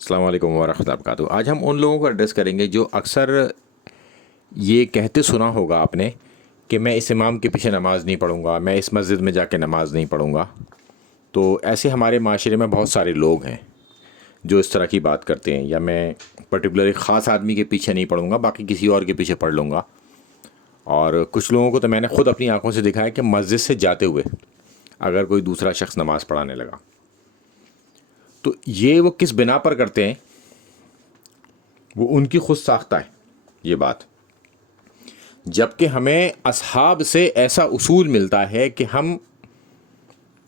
السلام علیکم ورحمۃ اللہ وبرکاتہ۔ آج ہم ان لوگوں کو ایڈریس کریں گے جو اکثر یہ کہتے سنا ہوگا آپ نے کہ میں اس امام کے پیچھے نماز نہیں پڑھوں گا، میں اس مسجد میں جا کے نماز نہیں پڑھوں گا۔ تو ایسے ہمارے معاشرے میں بہت سارے لوگ ہیں جو اس طرح کی بات کرتے ہیں، یا میں پرٹیکولر خاص آدمی کے پیچھے نہیں پڑھوں گا، باقی کسی اور کے پیچھے پڑھ لوں گا۔ اور کچھ لوگوں کو تو میں نے خود اپنی آنکھوں سے دیکھا ہے کہ مسجد سے جاتے ہوئے اگر کوئی دوسرا شخص نماز پڑھانے لگا تو یہ وہ کس بنا پر کرتے ہیں، وہ ان کی خود ساختہ ہے یہ بات، جبکہ ہمیں اصحاب سے ایسا اصول ملتا ہے کہ ہم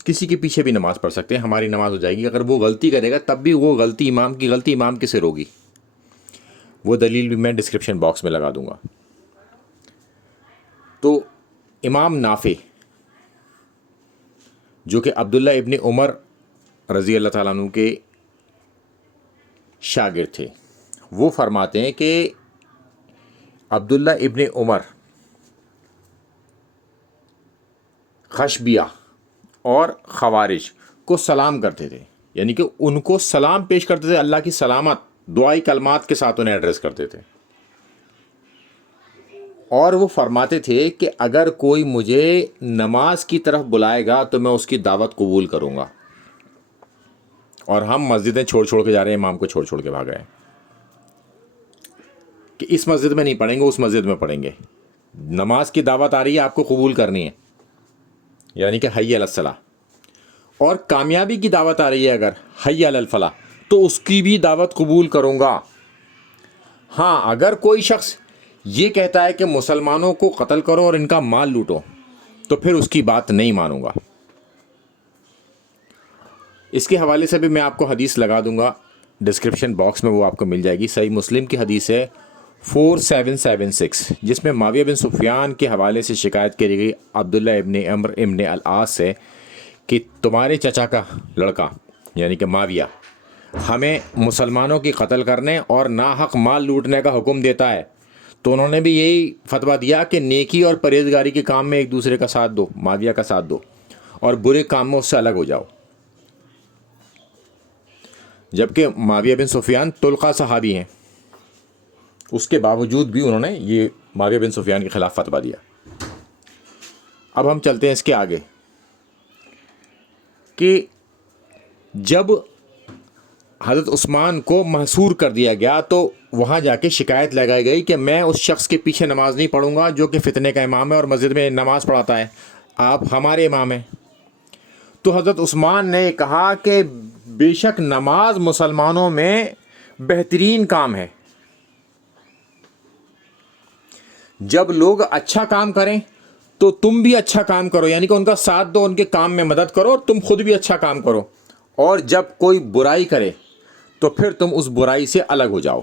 کسی کے پیچھے بھی نماز پڑھ سکتے ہیں، ہماری نماز ہو جائے گی۔ اگر وہ غلطی کرے گا تب بھی وہ غلطی امام کی سر ہوگی۔ وہ دلیل بھی میں ڈسکرپشن باکس میں لگا دوں گا۔ تو امام نافع جو کہ عبداللہ ابن عمر رضی اللہ تعالیٰ عنہ کے شاگرد تھے، وہ فرماتے ہیں کہ عبداللہ ابن عمر خشبیہ اور خوارج کو سلام کرتے تھے، یعنی کہ ان کو سلام پیش کرتے تھے، اللہ کی سلامت دعائی کلمات کے ساتھ انہیں ایڈریس کرتے تھے۔ اور وہ فرماتے تھے کہ اگر کوئی مجھے نماز کی طرف بلائے گا تو میں اس کی دعوت قبول کروں گا۔ اور ہم مسجدیں چھوڑ کے جا رہے ہیں، امام کو چھوڑ کے بھاگ رہے ہیں کہ اس مسجد میں نہیں پڑھیں گے، اس مسجد میں پڑھیں گے۔ نماز کی دعوت آ رہی ہے، آپ کو قبول کرنی ہے، یعنی کہ حی علی الصلاۃ۔ اور کامیابی کی دعوت آ رہی ہے اگر حی علی الفلاح، تو اس کی بھی دعوت قبول کروں گا۔ ہاں، اگر کوئی شخص یہ کہتا ہے کہ مسلمانوں کو قتل کرو اور ان کا مال لوٹو، تو پھر اس کی بات نہیں مانوں گا۔ اس کے حوالے سے بھی میں آپ کو حدیث لگا دوں گا ڈسکرپشن باکس میں، وہ آپ کو مل جائے گی۔ صحیح مسلم کی حدیث ہے 4776، جس میں معاویہ بن سفیان کے حوالے سے شکایت کی گئی عبداللہ ابن عمر ابن العاص سے کہ تمہارے چچا کا لڑکا یعنی کہ معاویہ ہمیں مسلمانوں کی قتل کرنے اور ناحق مال لوٹنے کا حکم دیتا ہے۔ تو انہوں نے بھی یہی فتویٰ دیا کہ نیکی اور پرہیزگاری کے کام میں ایک دوسرے کا ساتھ دو، معاویہ کا ساتھ دو، اور برے کام میں اس سے الگ ہو جاؤ۔ جبکہ معاویہ بن سفیان طلقہ صحابی ہیں، اس کے باوجود بھی انہوں نے یہ معاویہ بن سفیان کے خلاف فتویٰ دیا۔ اب ہم چلتے ہیں اس کے آگے کہ جب حضرت عثمان کو محصور کر دیا گیا تو وہاں جا کے شکایت لگائی گئی کہ میں اس شخص کے پیچھے نماز نہیں پڑھوں گا جو کہ فتنے کا امام ہے اور مسجد میں نماز پڑھاتا ہے، آپ ہمارے امام ہیں۔ تو حضرت عثمان نے کہا کہ بے شک نماز مسلمانوں میں بہترین کام ہے، جب لوگ اچھا کام کریں تو تم بھی اچھا کام کرو، یعنی کہ ان کا ساتھ دو، ان کے کام میں مدد کرو اور تم خود بھی اچھا کام کرو۔ اور جب کوئی برائی کرے تو پھر تم اس برائی سے الگ ہو جاؤ۔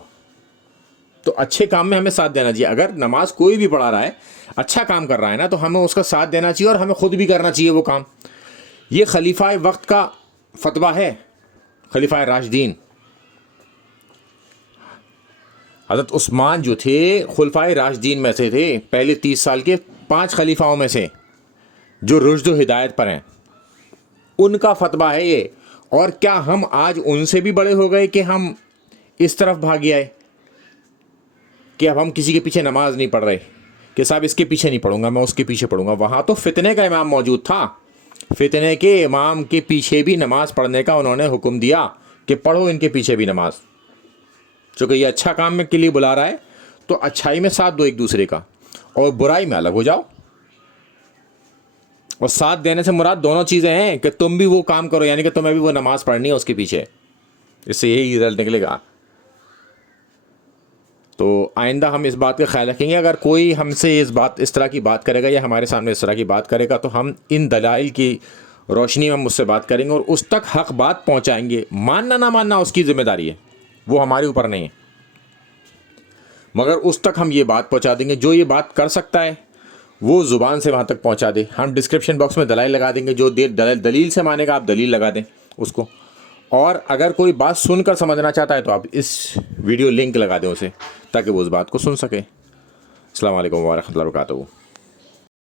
تو اچھے کام میں ہمیں ساتھ دینا چاہیے۔ اگر نماز کوئی بھی پڑھا رہا ہے، اچھا کام کر رہا ہے نا، تو ہمیں اس کا ساتھ دینا چاہیے اور ہمیں خود بھی کرنا چاہیے وہ کام۔ یہ خلیفہ وقت کا فتویٰ ہے، خلیفہ راشدین۔ حضرت عثمان جو تھے خلفائے راشدین میں سے تھے، پہلے 30 سال کے 5 خلیفاؤں میں سے جو رشد و ہدایت پر ہیں، ان کا فتویٰ ہے یہ۔ اور کیا ہم آج ان سے بھی بڑے ہو گئے کہ ہم اس طرف بھاگے آئے کہ اب ہم کسی کے پیچھے نماز نہیں پڑھ رہے کہ صاحب اس کے پیچھے نہیں پڑھوں گا، میں اس کے پیچھے پڑھوں گا؟ وہاں تو فتنے کا امام موجود تھا، فتنے کے امام کے پیچھے بھی نماز پڑھنے کا انہوں نے حکم دیا کہ پڑھو ان کے پیچھے بھی نماز، چونکہ یہ اچھا کام میں کے لیے بلا رہا ہے تو اچھائی میں ساتھ دو ایک دوسرے کا، اور برائی میں الگ ہو جاؤ۔ اور ساتھ دینے سے مراد دونوں چیزیں ہیں کہ تم بھی وہ کام کرو، یعنی کہ تمہیں بھی وہ نماز پڑھنی ہے اس کے پیچھے، اس سے یہی رزلٹ نکلے گا۔ تو آئندہ ہم اس بات کا خیال رکھیں گے، اگر کوئی ہم سے اس طرح کی بات کرے گا یا ہمارے سامنے اس طرح کی بات کرے گا تو ہم ان دلائل کی روشنی میں مجھ سے بات کریں گے اور اس تک حق بات پہنچائیں گے۔ ماننا نہ ماننا اس کی ذمہ داری ہے، وہ ہمارے اوپر نہیں ہے، مگر اس تک ہم یہ بات پہنچا دیں گے۔ جو یہ بات کر سکتا ہے وہ زبان سے وہاں تک پہنچا دے۔ ہم ڈسکرپشن باکس میں دلائل لگا دیں گے، جو دلیل سے مانے گا آپ دلیل لگا دیں اس کو، اور اگر کوئی بات سن کر سمجھنا چاہتا ہے تو آپ اس ویڈیو لنک لگا دیں اسے، تاکہ وہ اس بات کو سن سکے۔ السلام علیکم ورحمۃ اللہ وبرکاتہ۔